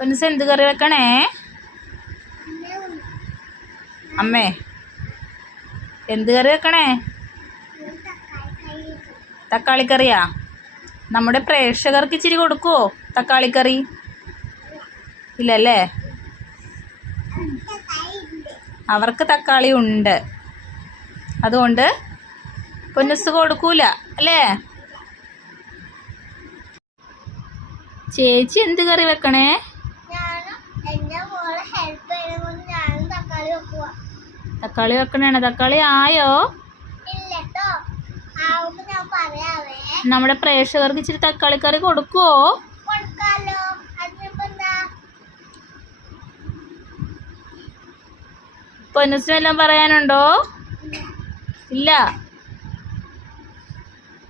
പൊന്നുസ് എന്ത് കറി വെക്കണേ? അമ്മേ എന്ത് കറി വെക്കണേ? തക്കാളിക്കറിയാ നമ്മുടെ പ്രേക്ഷകർക്ക് ഇച്ചിരി കൊടുക്കുവോ തക്കാളിക്കറി ഇല്ലല്ലേ? അവർക്ക് തക്കാളി ഉണ്ട്. അതുകൊണ്ട് പൊന്നിസ് കൊടുക്കൂല അല്ലേ? ചേച്ചി എന്ത് കറി വെക്കണേ? തക്കാളി വെക്കണേണ്. തക്കാളി ആയോ? നമ്മുടെ പ്രേക്ഷകർക്ക് ഇച്ചിരി തക്കാളി കറി കൊടുക്കുവോ? പൊന്നുസിനെല്ലാം പറയാനുണ്ടോ? ഇല്ല.